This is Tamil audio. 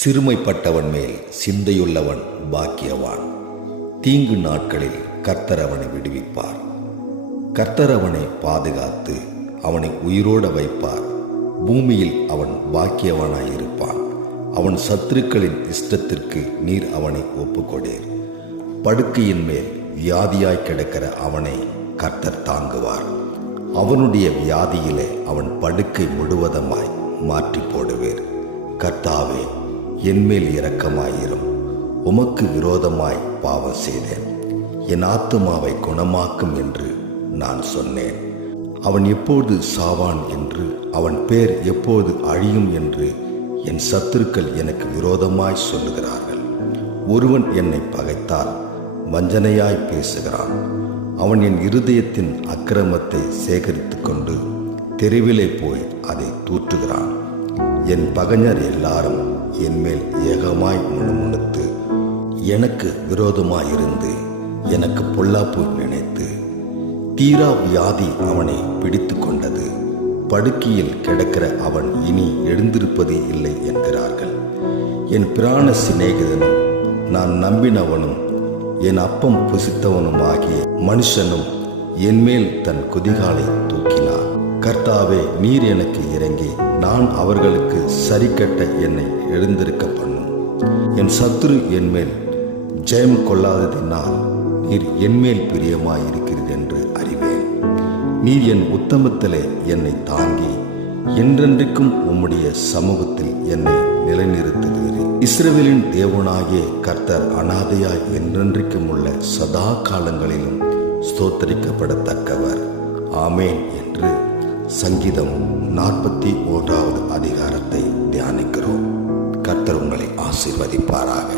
சிறுமைப்பட்டவன் மேல் சிந்தையுள்ளவன் பாக்கியவான். தீங்கு நாட்களில் கர்த்தர் அவனை விடுவிப்பார். கர்த்தர் அவனை பாதுகாத்து அவனை உயிரோட வைப்பார். பூமியில் அவன் பாக்கியவானாயிருப்பான். அவன் சத்துருக்களின் இஷ்டத்திற்கு நீர் அவனை ஒப்புக்கொடீர். படுக்கையின் மேல் வியாதியாய் கிடக்கிற அவனை கர்த்தர் தாங்குவார். அவனுடைய வியாதியிலே அவன் படுக்கை முழுவதமாய் மாற்றி போடுவேர். கர்த்தாவே என்மேல் இரக்கமாயிரும். உமக்கு விரோதமாய் பாவம் செய்தேன். என் ஆத்துமாவை குணமாக்கும் என்று நான் சொன்னேன். அவன் எப்போது சாவான் என்று அவன் பேர் எப்போது அழியும் என்று என் சத்துருக்கள் எனக்கு விரோதமாய் சொல்லுகிறார்கள். ஒருவன் என்னை பகைத்தால் வஞ்சனையாய் பேசுகிறான். அவன் என் இருதயத்தின் அக்கிரமத்தை சேகரித்து கொண்டு தெருவிலே போய் அதை தூற்றுகிறான். என் பகைஞர் எல்லாரும் என்மேல் ஏகமாய் முணுமுணுத்து எனக்கு விரோதமாயிருந்து எனக்கு பொல்லாப்பு நினைத்து தீரா வியாதி அவனை பிடித்து கொண்டது. படுக்கையில் கிடக்கிற அவன் இனி எழுந்திருப்பதே இல்லை என்கிறார்கள். என் பிராண சிநேகிதனும் நான் நம்பினவனும் என் அப்பம் புசித்தவனும் ஆகிய மனுஷனும் என்மேல் தன் குதிகாலை தூக்கினார். கர்த்தாவே நீர் எனக்கு இறங்கி நான் அவர்களுக்கு சரிக்கட்ட என்னை எழுந்திருக்க பண்ணும். என் சத்துரு என்மேல் ஜெயம் கொள்ளாததினால் நீர் என்மேல் பிரியமாயிருக்கிறது என்று அறிவேன். நீர் என் உத்தமத்திலே என்னை தாங்கி என்றென்றைக்கும் உம்முடைய சமூகத்தில் என்னை நிலைநிறுத்துகிறீர். இஸ்ரவேலின் தேவனாகிய கர்த்தர் அனாதையாய் என்றென்றைக்கும் உள்ள சதா காலங்களிலும் ஸ்தோத்தரிக்கப்படத்தக்கவர். ஆமேன் என்று சங்கீதம் நாற்பத்தி ஓராவது அதிகாரத்தை தியானிக்கிறோம். கர்த்தர் உங்களை ஆசீர்வதிப்பாராக.